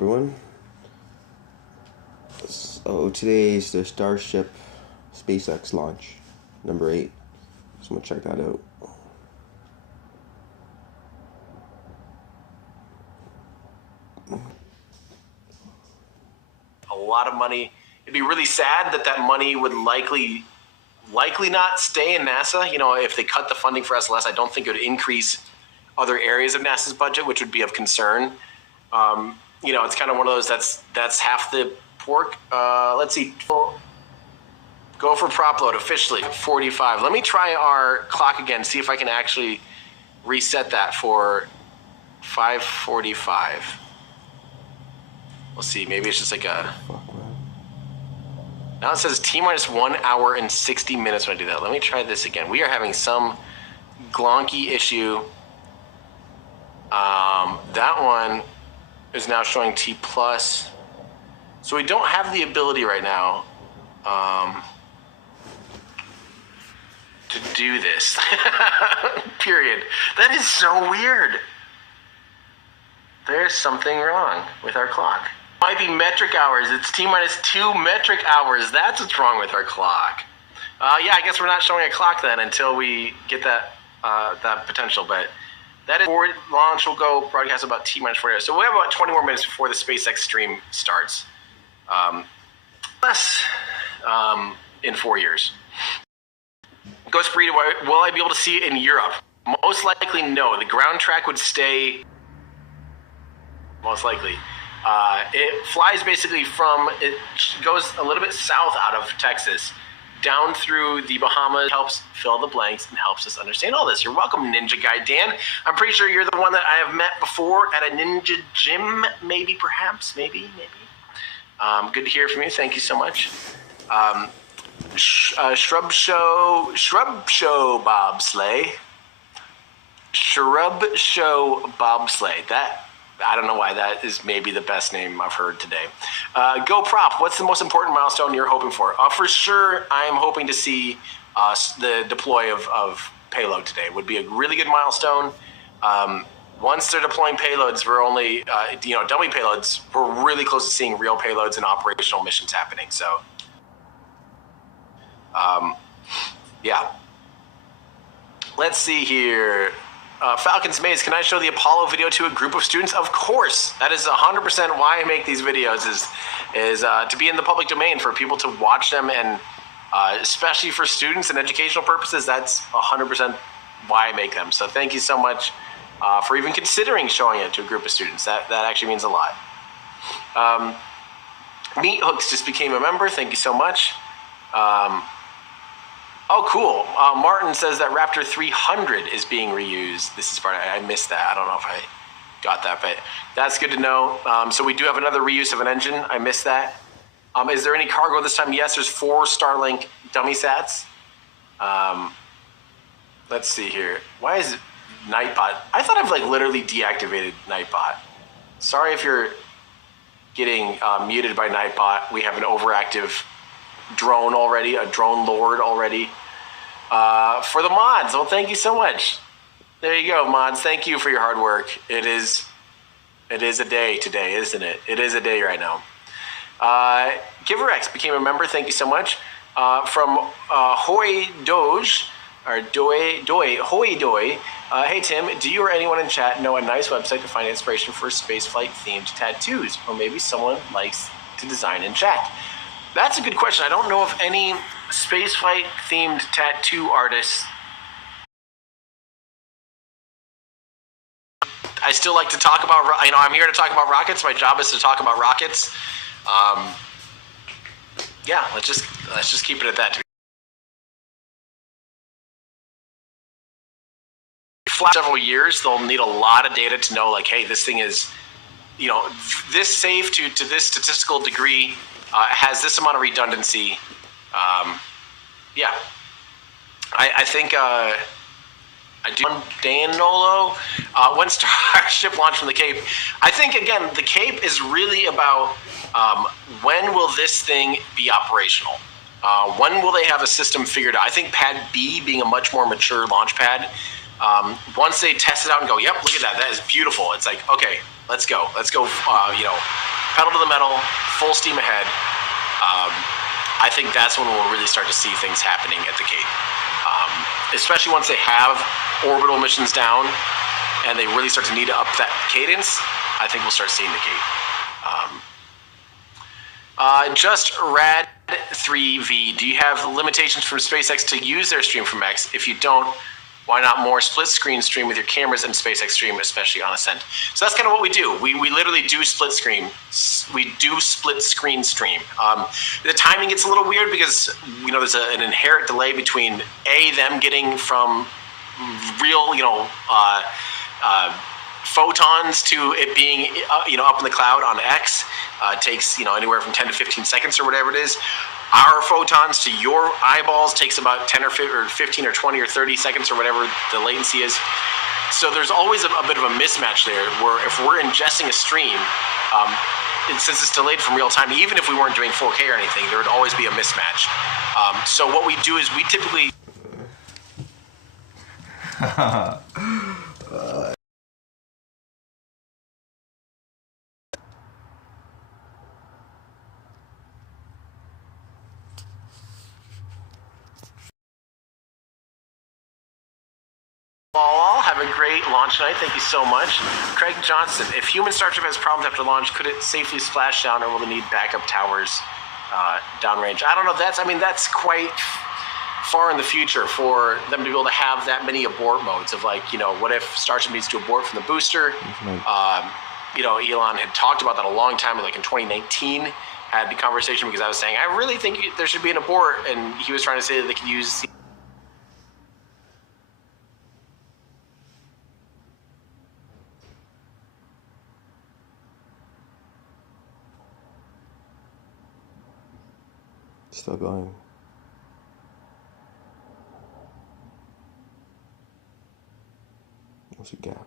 everyone. So today is the Starship SpaceX launch, number 8. So I'm gonna check that out. A lot of money. It'd be really sad that that money would likely not stay in NASA. You know, if they cut the funding for SLS, I don't think it would increase other areas of NASA's budget, which would be of concern. You know, it's kind of one of those that's half the pork. Let's see. Go for prop load officially 45. Let me try our clock again, see if I can actually reset that for 5:45. We'll see. Maybe it's just like a. Now it says T-minus 1 hour and 60 minutes when I do that. Let me try this again. We are having some glonky issue. That one is now showing T plus. So we don't have the ability right now to do this. Period. That is so weird. There's something wrong with our clock. Might be metric hours. It's T-minus 2 metric hours. That's what's wrong with our clock. Yeah, I guess we're not showing a clock then until we get that that potential. But that is before launch will go broadcast about T-minus 40 hours. So we have about 20 more minutes before the SpaceX stream starts. Less in 4 years. Ghost Burrito, will I be able to see it in Europe? Most likely no. The ground track would stay. Most likely. It flies basically it goes a little bit south out of Texas, down through the Bahamas, helps fill the blanks and helps us understand all this. You're welcome, Ninja Guy Dan. I'm pretty sure you're the one that I have met before at a ninja gym, maybe, perhaps, maybe. Good to hear from you. Thank you so much. Shrub Show Bobsleigh. Shrub Show Bobsleigh. That, I don't know why that is maybe the best name I've heard today. Go Prop, what's the most important milestone you're hoping for? For sure, I am hoping to see the deploy of payload today. Would be a really good milestone. Once they're deploying payloads, we're only, dummy payloads, we're really close to seeing real payloads and operational missions happening. So, yeah. Let's see here. Falcon's Maze, can I show the Apollo video to a group of students? Of course. That is 100% why I make these videos is to be in the public domain for people to watch them, and especially for students and educational purposes, that's 100% why I make them. So thank you so much for even considering showing it to a group of students. That actually means a lot. Meat Hooks just became a member. Thank you so much. Oh, cool. Martin says that Raptor 300 is being reused. This is part I missed that. I don't know if I got that, but that's good to know. So we do have another reuse of an engine. I missed that. Is there any cargo this time? Yes, there's 4 Starlink dummy sats. Let's see here. Why is it Nightbot? I thought I've literally deactivated Nightbot. Sorry if you're getting muted by Nightbot. We have an overactive drone already, a drone lord already. For the mods, well, thank you so much. There you go, mods. Thank you for your hard work. It is a day today, isn't it? It is a day right now. GiverX became a member. Thank you so much. From Hoi Doge, or Hoi Doi. Hey Tim, do you or anyone in chat know a nice website to find inspiration for spaceflight themed tattoos? Or maybe someone likes to design in chat. That's a good question. I don't know of any spaceflight themed tattoo artists. I still like to talk about, I'm here to talk about rockets. My job is to talk about rockets. Yeah, let's just keep it at that. For several years, they'll need a lot of data to know, hey, this thing is, this safe to this statistical degree. Has this amount of redundancy. Yeah. I think I do Danolo. When Starship launched from the Cape, I think, again, the Cape is really about when will this thing be operational? When will they have a system figured out? I think Pad B being a much more mature launch pad, once they test it out and go, yep, look at that, that is beautiful. It's like, okay, let's go, pedal to the metal, full steam ahead. I think that's when we'll really start to see things happening at the Cape. Especially once they have orbital missions down and they really start to need to up that cadence, I think we'll start seeing the Cape. Just Rad3V, do you have limitations from SpaceX to use their Stream from X? If you don't, why not more split screen stream with your cameras and SpaceX Stream, especially on Ascent? So that's kind of what we do. We literally do split screen. We do split screen stream. The timing gets a little weird because there's an inherent delay between them getting from real photons to it being up in the cloud on X. It takes anywhere from 10 to 15 seconds or whatever it is. Our photons to your eyeballs takes about 10 or 15 or 20 or 30 seconds or whatever the latency is. So there's always a bit of a mismatch there where if we're ingesting a stream, since it's delayed from real time, even if we weren't doing 4K or anything, there would always be a mismatch. So what we do is we typically... Have a great launch night. Thank you so much. Craig Johnson, if human Starship has problems after launch, could it safely splash down or will it need backup towers downrange? I don't know. That's quite far in the future for them to be able to have that many abort modes of what if Starship needs to abort from the booster? Elon had talked about that a long time, in 2019, had the conversation because I was saying, I really think there should be an abort. And he was trying to say that they could use... Still going. What's a gap?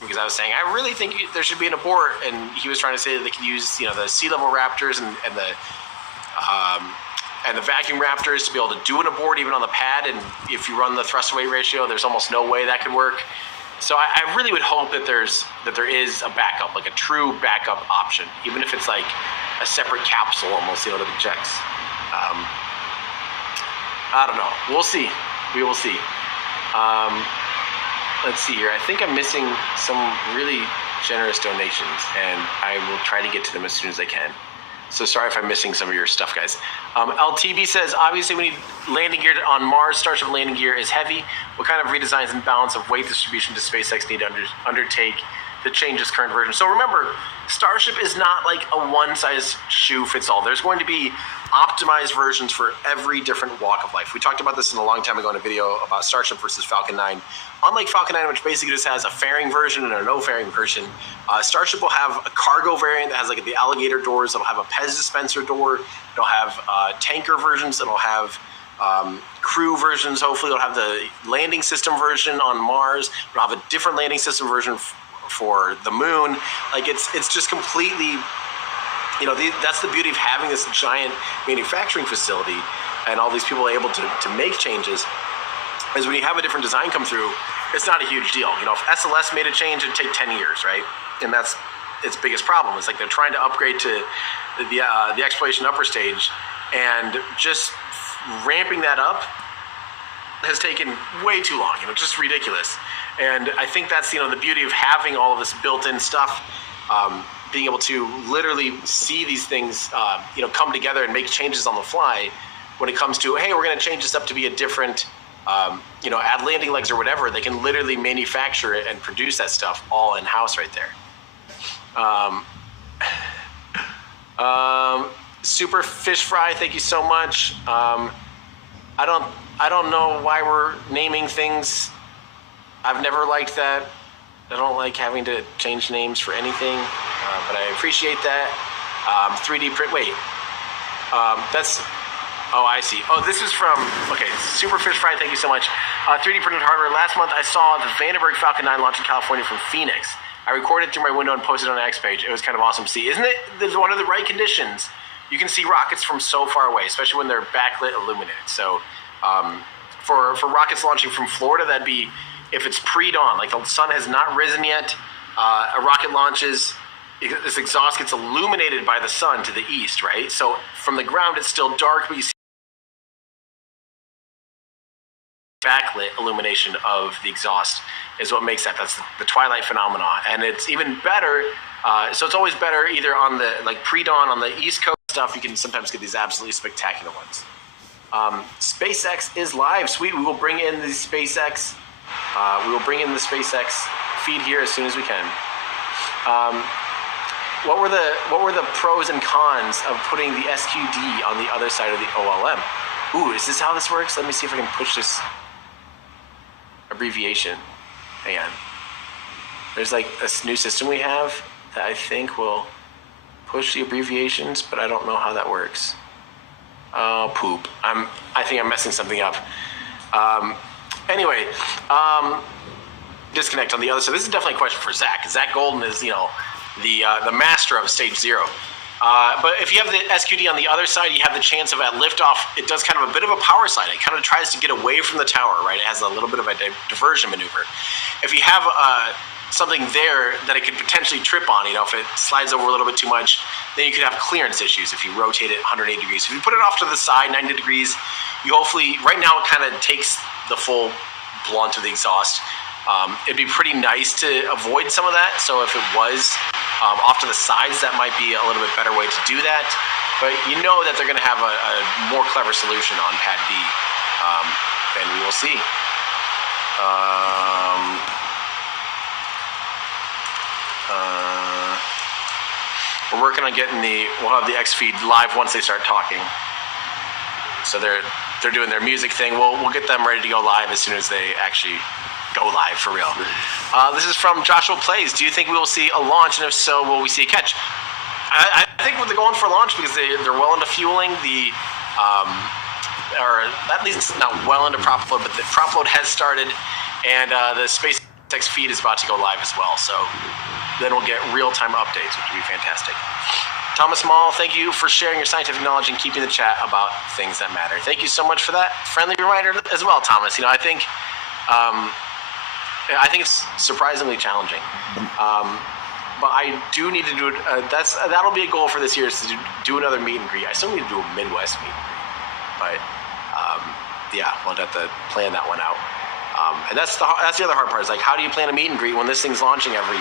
Because I was saying, I really think there should be an abort, and he was trying to say that they could use, the sea level raptors and the vacuum raptors to be able to do an abort even on the pad, and if you run the thrust weight ratio, there's almost no way that could work. So I really would hope that there is a backup, a true backup option, even if it's a separate capsule almost, that ejects. I don't know. We'll see. We will see. Let's see here. I think I'm missing some really generous donations, and I will try to get to them as soon as I can. So sorry if I'm missing some of your stuff, guys. LTB says, obviously we need landing gear on Mars. Starship landing gear is heavy. What kind of redesigns and balance of weight distribution does SpaceX need to undertake to change its current version? So remember, Starship is not a one-size-shoe-fits-all. There's going to be optimized versions for every different walk of life. We talked about this in a long time ago in a video about Starship versus Falcon 9. Unlike Falcon 9, which basically just has a fairing version and a no fairing version, Starship will have a cargo variant that has the alligator doors. It'll have a Pez dispenser door. It'll have tanker versions. It'll have crew versions. Hopefully it'll have the landing system version on Mars. It'll have a different landing system version for the moon. It's just completely, that's the beauty of having this giant manufacturing facility and all these people able to make changes, is when you have a different design come through, it's not a huge deal. If SLS made a change, it'd take 10 years, right? And that's its biggest problem. It's they're trying to upgrade to the exploration upper stage, and just ramping that up has taken way too long, just ridiculous. And I think that's, the beauty of having all of this built-in stuff, being able to literally see these things, come together and make changes on the fly when it comes to, hey, we're going to change this up to be a different, add landing legs or whatever. They can literally manufacture it and produce that stuff all in-house right there. Super Fish Fry, thank you so much. I don't know why we're naming things. I've never liked that. I don't like having to change names for anything, but I appreciate that. 3D print, wait. Oh, I see. Oh, this is from, okay, Super Fish Fry, thank you so much. 3D printed hardware. Last month I saw the Vandenberg Falcon 9 launch in California from Phoenix. I recorded through my window and posted on the X page. It was kind of awesome to see. Isn't it one of the right conditions? You can see rockets from so far away, especially when they're backlit illuminated. So For rockets launching from Florida, that'd be if it's pre-dawn, like the sun has not risen yet. A rocket launches. This exhaust gets illuminated by the sun to the east, right? So from the ground, it's still dark, but you see backlit illumination of the exhaust is what makes that. That's the twilight phenomena, and it's even better. So it's always better either on the like pre-dawn on the East Coast stuff. You can sometimes get these absolutely spectacular ones. SpaceX is live. Sweet. We will bring in the SpaceX. We will bring in the SpaceX feed here as soon as we can. What were the pros and cons of putting the SQD on the other side of the OLM? Ooh, is this how this works? Let me see if I can push this abbreviation. Hang on. There's like a new system we have that I think will push the abbreviations, but I don't know how that works. Oh, poop. I think I'm messing something up. Anyway, disconnect on the other side. This is definitely a question for Zach. Zach Golden is, the master of stage 0. But if you have the SQD on the other side, you have the chance of at liftoff, it does kind of a bit of a power slide. It kind of tries to get away from the tower, right? It has a little bit of a diversion maneuver. If you have something there that it could potentially trip on, if it slides over a little bit too much, then you could have clearance issues if you rotate it 180 degrees. If you put it off to the side, 90 degrees, you hopefully, right now it kind of takes the full blunt of the exhaust. It'd be pretty nice to avoid some of that. So if it was off to the sides, that might be a little bit better way to do that. But you know that they're going to have a more clever solution on pad B, and we will see. We're working on getting we'll have the X feed live once they start talking. So they're doing their music thing. We'll get them ready to go live as soon as they actually go live for real. This is from Joshua Plays. Do you think we will see a launch, and if so, will we see a catch? I think they're going for launch because they're well into fueling or at least not well into prop load, but the prop load has started, and the SpaceX feed is about to go live as well. So then we'll get real-time updates, which would be fantastic. Thomas Mall, thank you for sharing your scientific knowledge and keeping the chat about things that matter. Thank you so much for that friendly reminder as well, Thomas. I think it's surprisingly challenging, but I do need to do it. That'll be a goal for this year, is to do another meet and greet. I still need to do a Midwest meet and greet, but yeah, we'll have to plan that one out. And that's the other hard part, is like, how do you plan a meet and greet when this thing's launching every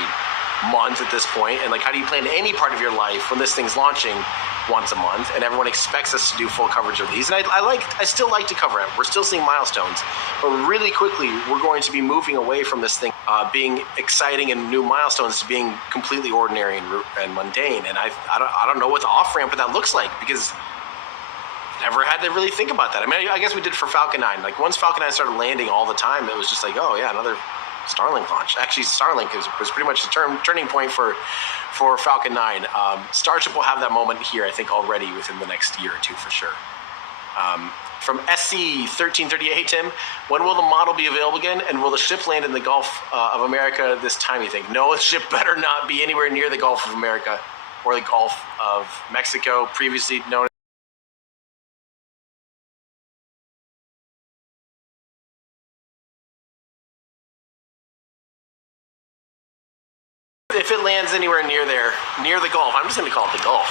month at this point? And like, how do you plan any part of your life when this thing's launching once a month and everyone expects us to do full coverage of these? And I still like to cover it. We're still seeing milestones, but really quickly we're going to be moving away from this thing being exciting and new milestones to being completely ordinary and mundane. And I don't know what the off ramp of that looks like, because never had to really think about that. I mean, I guess we did for Falcon 9. Like, once Falcon 9 started landing all the time, it was just like, oh yeah, another Starlink launch. Actually, Starlink was pretty much the turning point for Falcon 9. Starship will have that moment here, I think, already within the next year or two for sure. From SC1338, hey Tim, when will the model be available again, and will the ship land in the Gulf of America this time, you think? No, the ship better not be anywhere near the Gulf of America or the Gulf of Mexico, previously known as if it lands anywhere near there, near the Gulf, I'm just going to call it the Gulf,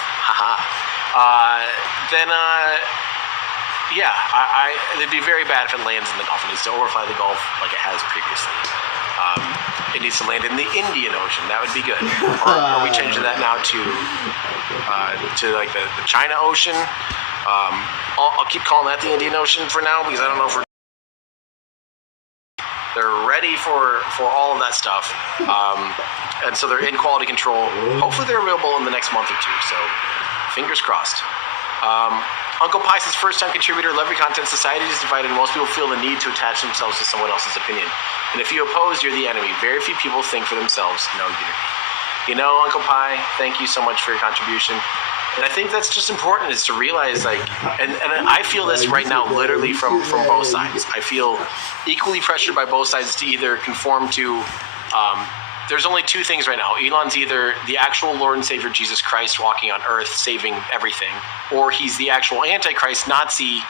then yeah, it'd be very bad if it lands in the Gulf. It needs to overfly the Gulf like it has previously. It needs to land in the Indian Ocean. That would be good. Or are we changing that now to like the China Ocean? I'll keep calling that the Indian Ocean for now, because I don't know if they're ready for all of that stuff. And so they're in quality control. Hopefully they're available in the next month or two. So fingers crossed. Uncle Pice's first-time contributor. Love your content. Society is divided, and most people feel the need to attach themselves to someone else's opinion. And if you oppose, you're the enemy. Very few people think for themselves. No unity. Uncle Pi, thank you so much for your contribution. And I think that's just important, is to realize, like, and I feel this right now literally from both sides. I feel equally pressured by both sides to either conform to, there's only two things right now. Elon's either the actual Lord and Savior Jesus Christ walking on earth, saving everything, or he's the actual Antichrist Nazi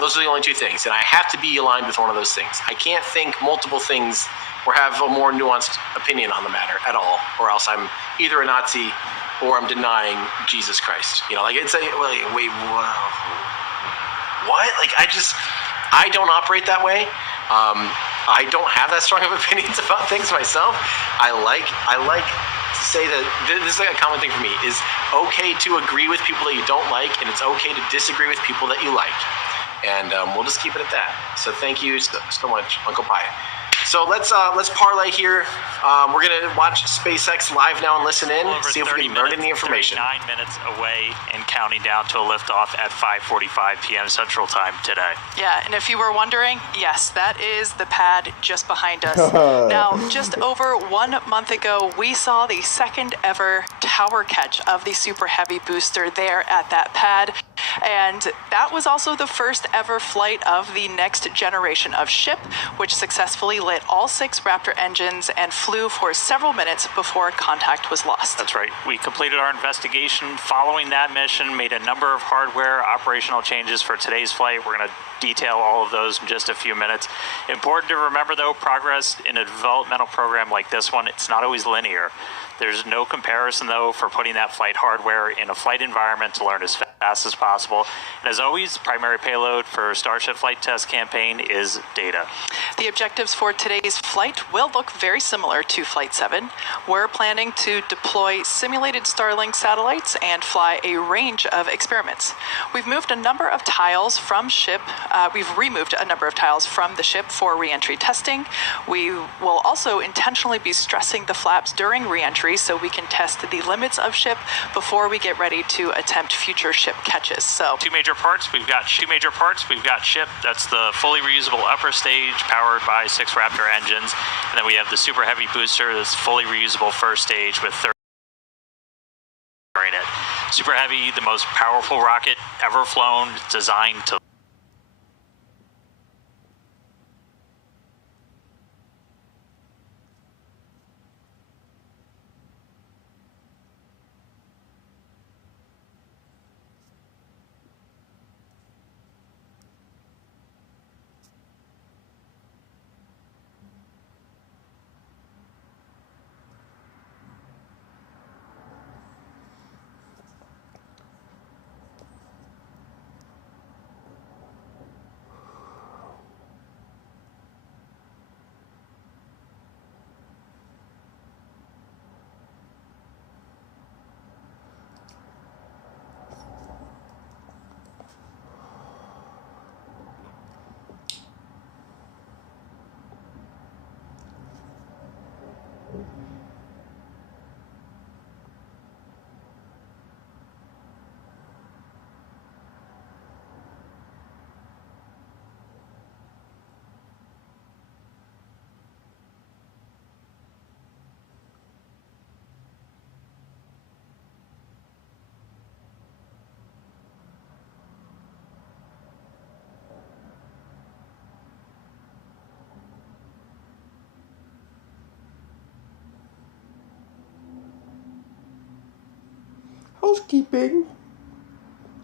Those are the only two things. And I have to be aligned with one of those things. I can't think multiple things or have a more nuanced opinion on the matter at all, or else I'm either a Nazi or I'm denying Jesus Christ. You know, like it's a, wait, what? Like I don't operate that way. I don't have that strong of opinions about things myself. I like to say that this is like a common thing for me, is okay to agree with people that you don't like, and it's okay to disagree with people that you like. And we'll just keep it at that. So thank you so much, Uncle Pi. So let's parlay here. We're gonna watch SpaceX live now and listen in, see if we can learn any information. 9 minutes away and counting down to a liftoff at 5:45 p.m. Central Time today. Yeah, and if you were wondering, yes, that is the pad just behind us. Now, just over 1 month ago, we saw the second ever tower catch of the Super Heavy booster there at that pad. And that was also the first ever flight of the next generation of ship, which successfully lit all 6 Raptor engines and flew for several minutes before contact was lost. That's right. We completed our investigation following that mission, made a number of hardware operational changes for today's flight. We're going to detail all of those in just a few minutes. Important to remember, though, progress in a developmental program like this one, it's not always linear. There's no comparison, though, for putting that flight hardware in a flight environment to learn as fast as possible. And as always, primary payload for Starship Flight Test Campaign is data. The objectives for today's flight will look very similar to Flight 7. We're planning to deploy simulated Starlink satellites and fly a range of experiments. We've moved a number of tiles from ship. We've removed a number of tiles from the ship for re-entry testing. We will also intentionally be stressing the flaps during re-entry so we can test the limits of ship before we get ready to attempt future ship catches. So two major parts. We've got ship. That's the fully reusable upper stage powered by 6 Raptor engines. And then we have the Super Heavy booster that's fully reusable first stage with 30 in it. Super Heavy, the most powerful rocket ever flown, designed to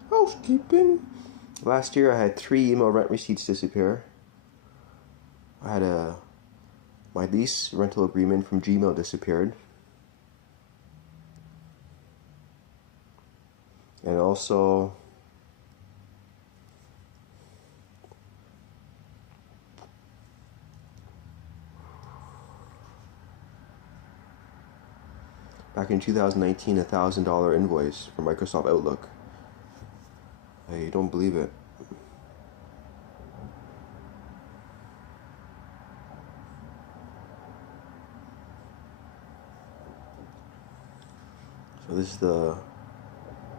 Housekeeping. Last year I had 3 email rent receipts disappear. I had my lease rental agreement from Gmail disappeared. And also back in 2019, $1,000 invoice for Microsoft Outlook. I don't believe it. So this is the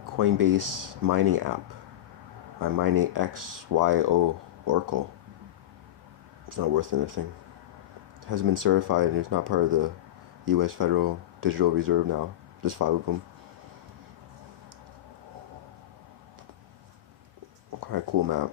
Coinbase mining app. I'm mining XYO Oracle. It's not worth anything. It hasn't been certified and it's not part of the US Federal Digital Reserve now. Just 5 of them. Kind of cool map.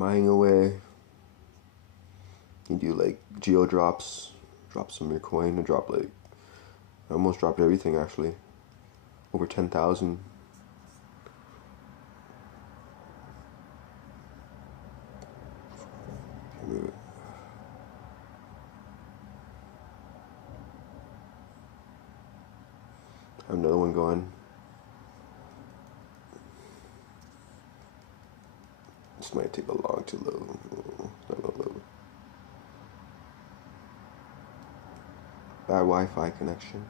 mining away. You do like geo drops, drop some of your coin, and drop like, I almost dropped everything actually, over 10,000. I have another one going. This might take a long to load. Not gonna load. Bad Wi-Fi connection.